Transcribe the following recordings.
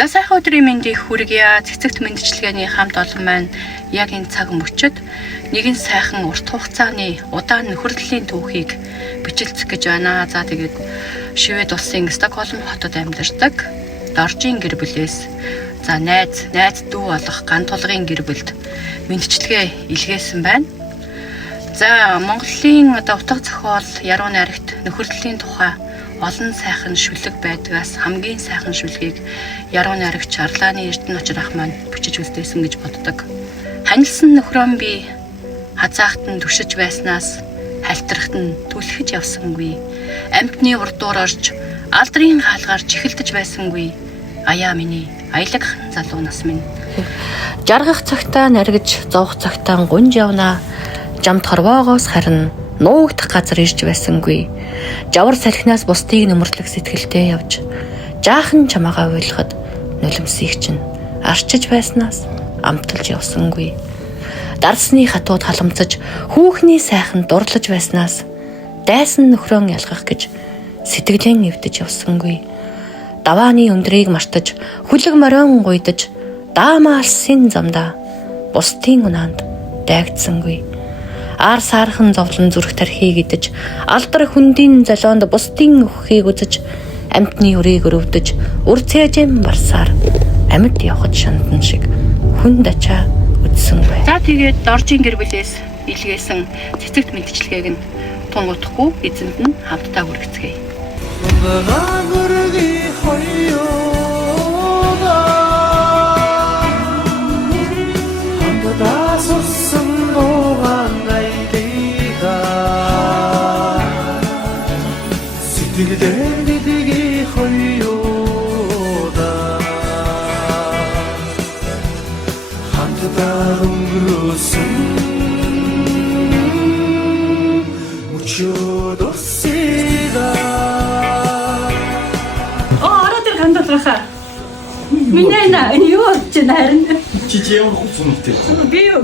За сайхан өдрийн мэндийг хүргье. Цэцэгт мэндчилгээний хамт олон маань яг энэ цаг мөчид нэгэн сайхан урт хугацааны удаан нөхөрлөлийн түүхийг бичлцэх гэж байна. За тэгээд Швед улсын Стокгольм хотод амьдардаг Доржийн гэр бүлээс за найз дүү болох ган тулгын гэр бүлд мэндчилгээ илгээсэн байна. За Монголын утга зохиол яруу найрагт нөхөрлөлийн тухай олон сайхан шүлэг байдгаас хамгийн сайхан шүлгийг яруу найрагч Арлааны Эрдэнэ очир ах маань бичиж үлдээсэн гэж боддог. Ханилсан нөхрөө би хазаахт нь түшиж байснаас хальтрахт нь түлхэж явсангүй. Амьтны урдуур орж алдрын хаалгаар чихэлдэж байсангүй. Аяа миний аялагхан залуу нас минь. Жаргах цагтаа наргиж зовх цагтаа гунж явна. Жамт хорвоогоос харин нуугдах газар ирж байсангүй. Жавар салхинаас бусдыг нөмөрлөх сэтгэлтэй явж жаахан чамаагаа уйлахад нулимсыг чинь арчиж байснаас амталж явсангүй. Дарсны хатууд халамцаж хүүхний сайхан дурлаж байснаас дайсан нөхрөө ялгах гэж сэтгэлэн эвдэж явсангүй. Давааны өндрийг мартаж хүлэг морион гуйдаж даамаа алсын замдаа бусдын унаанд дайгдсангүй. Ар саархан зовлон зүрх тархийг идэж алдар хүндийн залоонд бусдын өхөхийг үзэж амьтны өрийг өрөвдөж үр цээжэм барсаар амьд явхад шандан шиг хүнд ачаа үдсэнгүй. За тэгээд Доржийн гэр бүлээс илгээсэн цэцэгт мэндчилгээг нь тунгуудахгүй эзэнд нь хамтдаа хүргэцгээе. Сэтгэлдээ хоёуда хамтдаа өнгөрөөсөн мөчөд осида ороод ир хандуулгахаа минь энэ юу ч харин чи ямар хүчтэй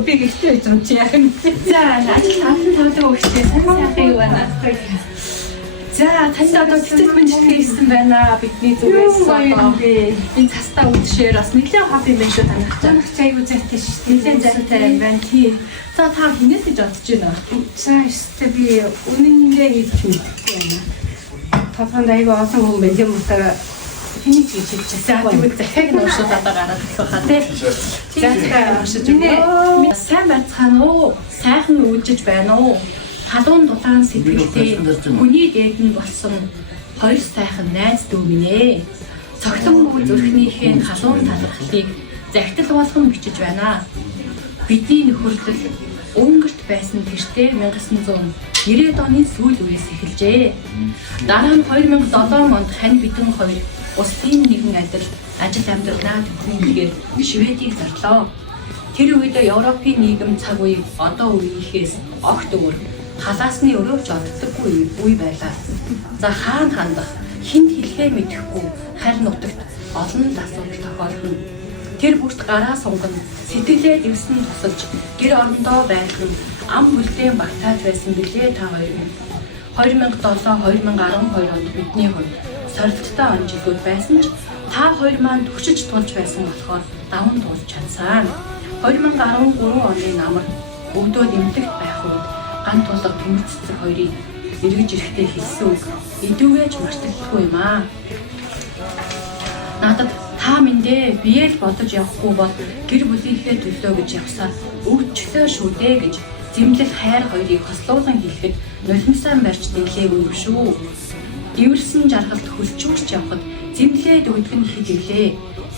би гихтэй юм чи яг нь за ажил хамт тавдаг өгчтэй сайн юу байна. За танд одоо цэцэг мэндчилгээ хийсэн байна. Бидний зүгээс одоо би цастаа үдшээр бас нэлээд хоб юм байна шүү танах. Танах чай үзэлтэй шүү. Нэлээд зайтай юм байна. Тий. За та хинээс гэж бодож байна. За өстэй би үнэнгээ хийж мэдгүй байна. Тохонд айгүй олон хүн байна юм уу та хэнийг хийж хэлчихсэн. За тэгвэл захиаг нь уушаад одоо гараад ирэх хаа тий. За уншиж өгөө. Сайн байцгаана уу? Сайхан үйлжиж байна уу? Халуун дулаан сэтгэлтэй хүний дээдэн болсон хоёр сайхан найз дүү минь ээ. Цогтон муу зүрхнийхээ халуун талархлыг захидал болгон бичиж байна. Бидний нөхөрлөл өнгөрт байсан тэртээ 1990-ад оны сүүл үеэс эхэлжээ. Дараа нь 2007 онд хань бидэн хоёр улсын нэгэн ажил амьдралаа төвлөрүүлгээр Шведийг зарлоо. Тэр үед Европын нийгэм цаг үе одоо үеийнхээс огт өөр халаасны өрөөж оддоггүй үе байлаа. За хаана хандах, хинт хэлхээ мэдэхгүй харь нутагт олон асуудал тохиолдно. Тэр бүрт гараа сунган, сэтгэлээ дэвсэн тусалж, гэр орондоо байлган, ам бүлтээн багтааж байсан билээ та хоёр минь. 2007-2012 онд бидний хувьд сорилттой он жилүүд байсан ч та хоёр маань төвшиж тулж байсан болохоор даван туулж чадсан. 2013 оны намар өвдөө нэмтэгт байх үед ган тулга төмөрцөг хоёрыг эргэж ирэхдээ хэлсэн үг эдүүгээж мартагдахгүй юм аа. Надад та минь дээ бие л бодож явахгүй бол гэр бүлийнхээ төлөө гэж явсаар өвчлөө шүү дээ гэж зэмлэл хайр хоёрыг хослуулан хэлэхэд нулимсаа барьж дэглээгүй юм шүү. Дэвэрсэн жаргалд хөлчүүрч явхад зэмлээд өгдөг нь хэдвлээ.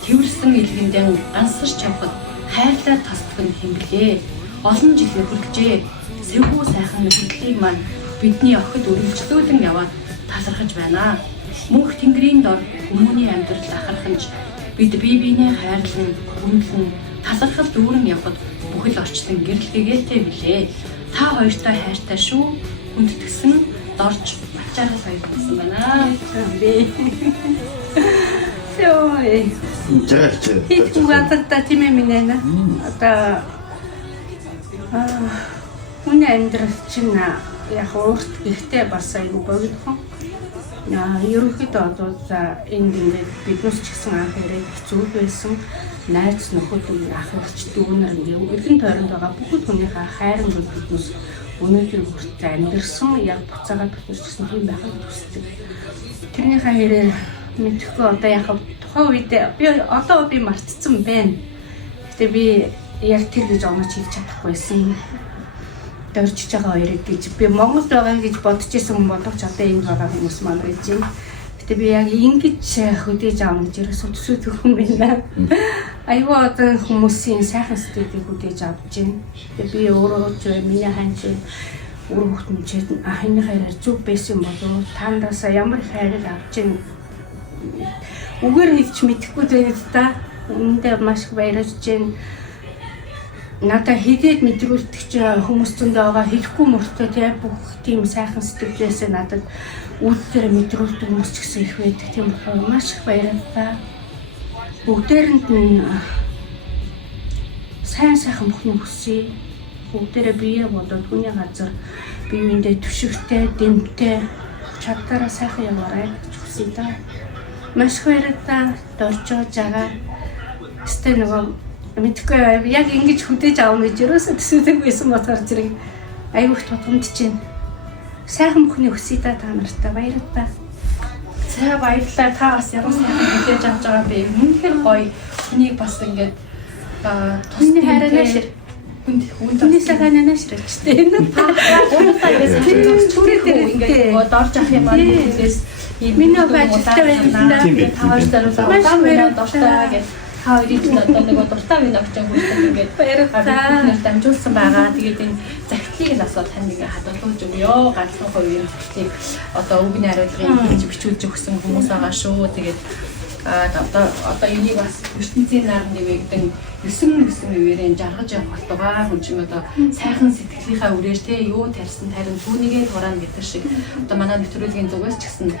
Тэвэрсэн илгэндэн гансарч явхад хайрлаад тасдах нь хэмглээ. Олон жил хүрчээ. Сэвгүй сайхан мэдлийг маань бидний охид үргэлжлүүлэн яваад талархаж байна. Мөнх тэнгэрийн дор хүмүүний амьдрал ахарханч бид бие биенээ хайрлан, хүндлэн, талархал дүүрэн явхад бүхэл орчлон гэрэл гээтэй билээ. Та хоёртой хайртай шүү. Хүндэтгсэн Дорж Батчааргал хоёр гэсэн байна. Би. Сой. Хит угаатта тийм ээ минь. Одоо хүний амьдрал чинь яг урт гихтэй бас аюу богинохон ерөнхийдөө одоо за энд ингээд биднес ч гэсэн анх ирээд хэцүү байсан найз нөхөд ах эгч дүүнэр ингээд өргөн тойронд байгаа бүгд хүнийхээ хайрын бол биднес өнөөдөр хүртэл амьдэрсэн яг буцаагаад биднес ч гэсэн тийм байхад хүсдэг. Тэрнийхээ хэрээр мэдхгүй одоо яг тухайн үед би мартцсан байна. Гэтэ би яг тэр гэж онооч хийж чадахгүйсэн. Дөржиж байгаа хоёрыг гэж би Монголд байгаа гэж бодож исэн бодогч одоо энд байгаа хүмүүс маань гэж байна. Гэтэ би яг ингэж хөдөөж аавна гэж ерөөсөө төсөөд өгөн байна. Айгүй одоо хүмүүсийн сайхан сэтгэлийг хөдөөж авч байна. Тэгээ би өөрөө ч миний ханч өөр хүмүүст хаяны хайраар зүг байсан болов таандаасаа ямар хайрыг авч байна. Үгээр хэлж мэдэхгүй байдаг та. Эндээ маш их баярлж байна. Надад хийгээд мэдрүүлдэг ч хүмүүс зөндөө байгаа хэлэхгүй мөртөө тий бүх тийм сайхан сэтгэлээсээ надад үүдээр мэдрүүлдэг хүмүүс ч гэсэн их байдаг. Тийм болохоор маш их баярлалаа. Бүгдээрэнд нь сайхан бүхний хүсье. Бүгдээрээ бие бодоод хүний газар биеиндээ түшигтэй, дэмтэй чадвараа сайхан яваарай гэж хүсье да. Маш их баярлалаа. Доржож байгаа. Өстэй нөгөө мэдгүй яг ингэж хөдөөж аавна гэж ерөөсөө төсөөдөг байсан болохоор зэрэг аюулт тутамдж байна. Сайхан бүхний өсөй та нартай баярлалаа. За баярлалаа. Та бас ямар сайхан хөдөөж авч байгаа бэ? Үнэхээр гоё. Хүнийг бас ингээд тусны хайраа шир. Хүнээс хайраа ширч дээ. Өөрөөр хэлбэл чүрээ дээр ингээд дорж авах юм аа хүнээс миний баажтай байна. Таваар заруулаа. Удаан дортой гэж та хоёрын ч одоо нэг дуртай минь огч хөлтөд ингээд баярлалаа дамжуулсан байгаа. Тэгээд энэ загтлыг л асуу тань ингээ хадгалуулж өгөө. Ганцхан хувийн загтлыг одоо өвгний хариулгын хийж бичүүлж өгсөн хүмүүс байгаа шүү. Тэгээд одоо энийг бас ертөнцийн наарын нэвэгдэн 9 үеэрээ жаргаж явах болтугай хүн чинь одоо сайхан сэтгэлийнхаа үрээр те юу тарьсан тарин түүнийгээ тураана гэдэг шиг одоо манай нэвтрүүлгийн зүгээс ч гэсэн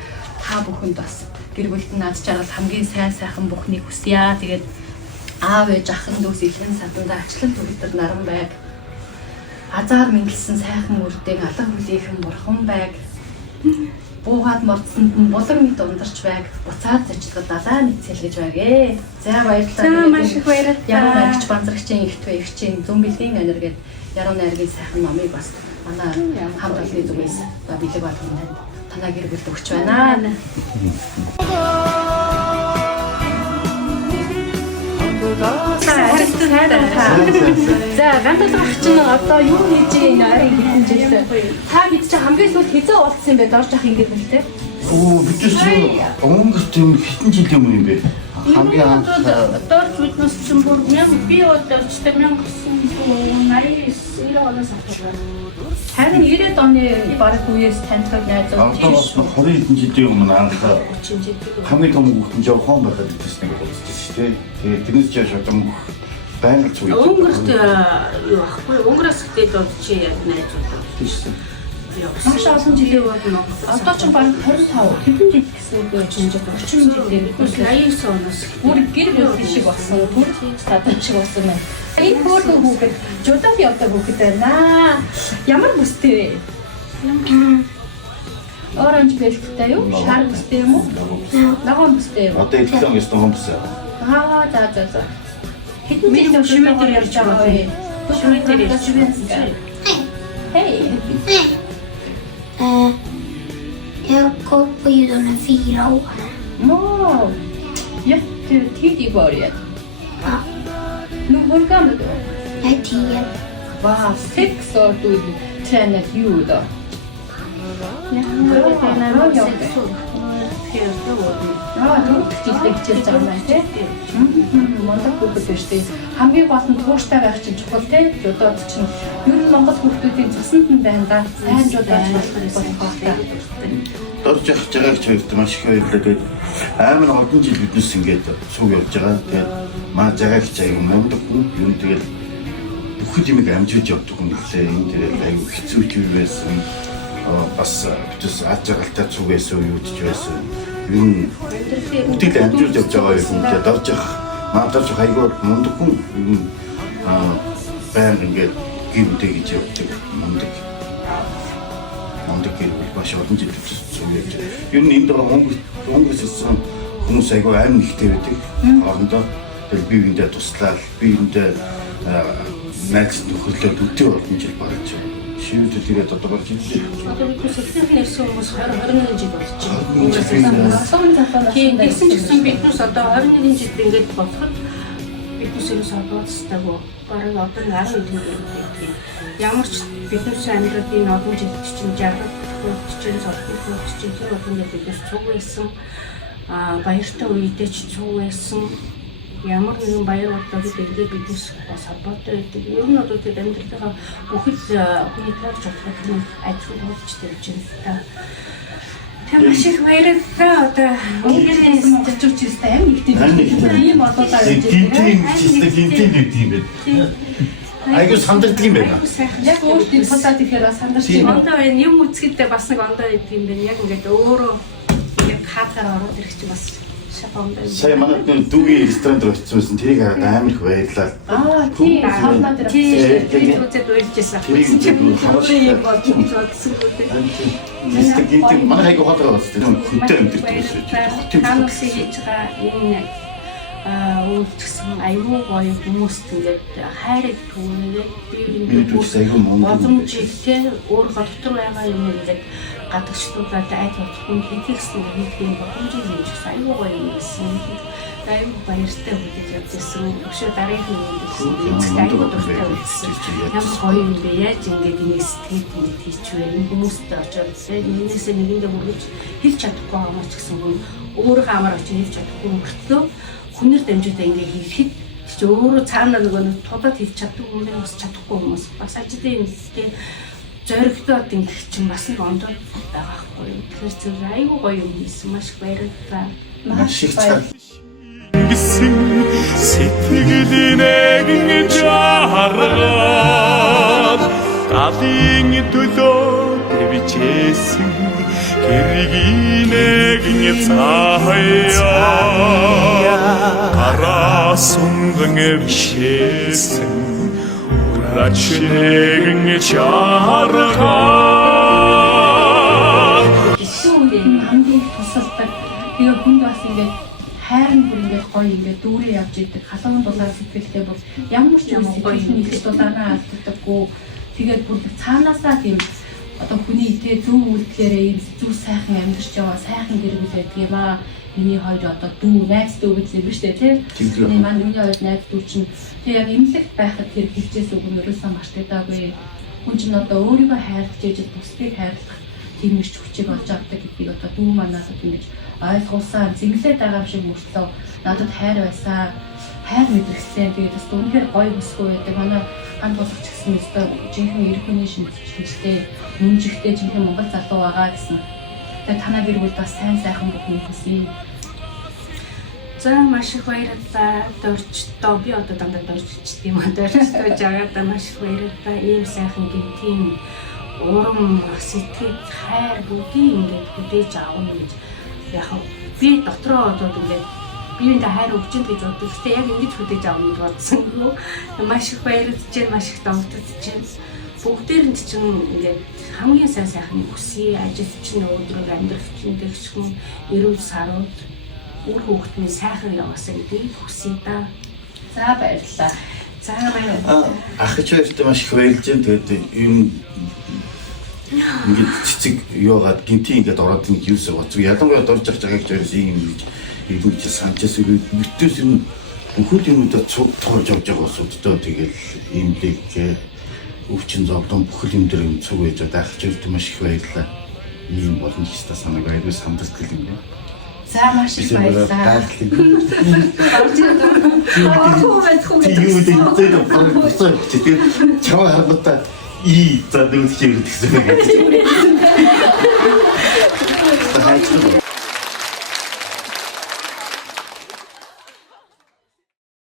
та бүхэнд бас гэр бүлтэн над жаргал хамгийн сайхан бүхнийг хүсье. Тэгээд аав ээж ахын дүүс илхэн саданда ачлал төгөлдөр наран байг. Азар мэндэлсэн сайхан үрдэн алга хүлээхэн бурхан байг. Буугаад мордсонд нь булаг мэт ундарч байг. Буцаад зочдод далаа нийцэл гэж байгээ. За баярлалаа. Маш их баярлалаа. Яруу найрагч банзрагчийн ихтвээгчийн Зүмбэлийн энергээд яруу найргийн сайхан номыг бас манай хамт олонны зүгээс бэлэг болгоно. Танаа гэр бүлд өгч байна. За гандалгах чинь одоо юу хийж ийм ойрын хэдэн жил та бид чи хамгийн сүүлд хэзээ уулзсан бэ? Дорж ах ингэж үлдээ. Бид чинь өнгөрт юм хэдэн жилийн өмнө юм бэ? Хамгийн анх дорж биднес чинь бүр би доржтой 1989 оноос ахвал Харин 90-ад оны бараг үеэс танилцаг найзууд тийм шүү. 20 хэдэн жилийн өмнө анх хамгийн том хүүхэн жоохон байхад биднес нэг уулзсан шүү дээ. Тэгээд тэрнээс чааш одоо байнга цуг. өнгөрт юу ахгүй өнгөрөөс ихтэй дорж чи яг найзууд тийм. маш олон жилийн өмнө одоо ч бараг 25 хэдэн жил гэсэн үг чинь 40 жилийн 89 оноос бүр гэр бүл шиг болсон. Түр тадан шиг болсон байна. Энэ хөөрхөн хүүхэд жудан явдаг хүүхэд байна. Ямар бүстэй вэ? Оранж бэлттэй юу? Шар бүстэй юм уу? Нагоон бүстэй юу? Одоо ихлэн ёс том бүс. За. Хэдэн жил шимээ дээр ярьж байгаа вэ? шимээ дээр ярьж байгаа. Hej! Jag går på judarna 4 år. Wow! Jättetidig börjat. Ja, Nu, hur gammal är du? jag är 10. Wow, 6 år du tränat judo. Аа, дөрөвдөгч хичээж байгаа маань тийм. Монгол хүүхэд биш тийм. Хамгийн гол нь тууштай байх чинь чухал тийм. Жудод чинь ер нь монгол хүүхдүүдийн цуснд нь байна да. Сайн жудод болох та. Дорж явж байгаа ч хоёрт маш их баярлалаа. Тэгээд амар олон жил биднес ингээд цуг явж байгаа. Тэгээд маа жагаач аяг мундаг хүн юм тэгээд бүх юмыг амжиж явдаг хүн гэлээ. Энэ тэгээд аяг хэцүү ч байсан. Бас биднес аж аргалтай цуг байсан юу гэж байсан. Yung butil amжуулж явж байгаа юм тэгээд дорж явах маадаж хайгуу мундаг хүн байн ингээд гимтэй гэж явдаг мундаг. мондөг гэрэл маш олон жил зүг явж байгаа. Ер нь энд байгаа Монгол ирсэн хүмүүс айгүй аим нэгтэй байдаг. Орондоо тэгэл биеиндээ туслаад биеиндээ найз нөхөрлөд өдөө олон жил барж байгаа. Шивэд тэгээд одоо барж ирсэн. Одоо бид секретарийн ирсэн хүмүүс 21 жил болж Асуун тийм гэсэн ч гэсэн биднээс одоо 21 жил ингээд болоход биднээс ерөөс одооцтойгоо бараг одоо 10 жил гэдэг. Ямар ч биднээс амьдрал энэ олон жил чинь жаргал чинь солих чинь тэр олон жил биднээс цуг байсан. Баяртай үедээ ч цуг байсан. Ямар нэгэн баяр бодлоо бид биднээс бас холбоотой байдаг. Ер нь одоо тэр амьдралынхаа бүхэл хүний таарч чадах юм ажил болж тавьж байна. Тэр маш их баярлалаа одоо Монголын монголчууд ч гэсэн аим нэгтэй ийм болоолаа гэж гинтийн гэдэг юм байна. Айгуу сандардаг юм байна. яг өөртөө фотод ихээр сандарч байна. ондоо энэ юм үзэхдээ бас нэг ондоо гэдэг юм байна. Яг ингээд өөрөө ингээд хаатгаар ороод ирэх чинь бас шапондоо. Сая манайд дүүгийн ресторан дээр очсон тэрийг хараад амар их баярлалаа. Тийм савнаа дээр Тэр үзээд уйлжсэн. яг болж Мистер гинтийн манай айгуу хоолой болсон. Хүнтэй амьдэрдэг байсан. Танаас хийж байгаа энэ үйлчлсэн аюул гоё хүмүүст ингээд хайрыг түүнээд биеийн боломжийг те өөр дотор байгаа юм ингээд гадагшлуулаад айд бодохгүй хийхсэн хийхин боломжийг хийж аюул гоё юм гэсэн. Аюул баяртай үлдэж явжсэн. Өшөө дараагийн юм гэсэн. Аюул дуртай үлдсэн. Ямар гоё юм бэ? Яаж ингээд энийг сэтгэл ингээд хийчихвэ? Энэ хүмүүстэй очоод нэгнээсээ нэгэндээ бүргэж хэлж чадахгүй байгаа ч гэсэн өөрөө хамаар очиж хэлж чадахгүй мөртлөө хүнээр дамжуулаад ингээ хийхэд чи өөрөө цаана нөгөө тудад хийж чаддаг юм бас чадахгүй хүмүүс бас ажлын юм тийм зоригдоод ингээ чинь бас нэг ондоо байгаа хгүй юу. Тэгэхээр зөв аюу гоё юм хийсэн маш их баярлалаа. Маш их цаа. гэсэн сэтгэлийн нэгэн жаргал талын төлөө твичсэн гэргийн нэгэн цаая гараа сунган эвшээсэн урач нэгэн жаргал Шүүн хамгийн тусалдаг. Тэгээ хүнд бас ингээд хайрын бүр ингээд гоё ингээд дүүрээ явж идэг. Халуун дулаан сэтгэлтэй бол ямар ч юм сэтгэл нь их дулаанаа алддаггүй. Тэгээд бүр цаанаасаа тийм одоо хүний тэгээ зөв үйлдэлээрээ ийм зөв сайхан амьдарч байгаа сайхан гэр бүл байдаг юм аа. Миний хоёр одоо дүү найз дүү гэж юм биш үү тийм. Энэ маань миний хоёр найз дүү чинь тэгээ яг эмнэлэгт байхад тэр хөвчээс үг нь ерөөсөө мартагдаагүй. Хүн чинь одоо өөрийгөө хайрлаж ээж бусдыг хайрлах тийм их хүчийг олж авдаг гэдгийг одоо дүү манаас ингэж ойлгуулсан. Зинглээд байгаа юм шиг мөртлөө надад хайр байсан. Хайр мэдрэгсэн. Тэгээд бас үнэхээр гоё бүсгүй байдаг. Манай ганд болгоч гэсэн өстой жинхэнэ эрхөний шинжтэй мөнжигтэй жинхэнэ Монгол залуу байгаа гэсэн. Тэгээд танаа гэр бүл бас сайн сайхан бүхний хүсье. За маш их баярлалаа. Дөрчтөө би одоо дандаа дөрчт юм аа. Дөрчтөө жагаад маш их баярлалаа. Ийм сайхан гинтийн урам сэтгэл хайр бүгдийг ингээд хүлээж авах гэж яг би дотроо одоо ингээд биеинд хайр өгч гэж боддог. Гэхдээ яг ингэж хүлээж авах гэж бодсон. Маш их баярлж байна, маш их давтагдж байна. Бүгдээрэнд чинь ингээд хамгийн сайхан хүсье. Ажил чинь өдрөөр амьдрах чинь тэгшхэн эрүүл сарууд үр хөвгтний сайхан яваасаа гэдгийг хүсье да. За баярлалаа. За баярлалаа. Ах ч хоёртой маш их баярлж байна. Тэгээд юм ингээд цэцэг юугаад гинти ингээд ороод нэг юусаа гоцоо ялангуяа дорж явж байгаа гэж хоёроос ийм юм гэж санчаас бүтээс юм бүхэл юмудаа цуг тоож явж байгаа усуддаа тэгэл ийм лиг өвчин зовлон бүхэл юм дээр юм цуг байж байгаа ах ч хоёртой маш их баярлалаа. Ийм болно ч гэсэн санаг айгүй самдалт юм байна. За маш их баярлалаа. Юу гэдэг чамаа харбата и за нэг шиг гэсэн үг.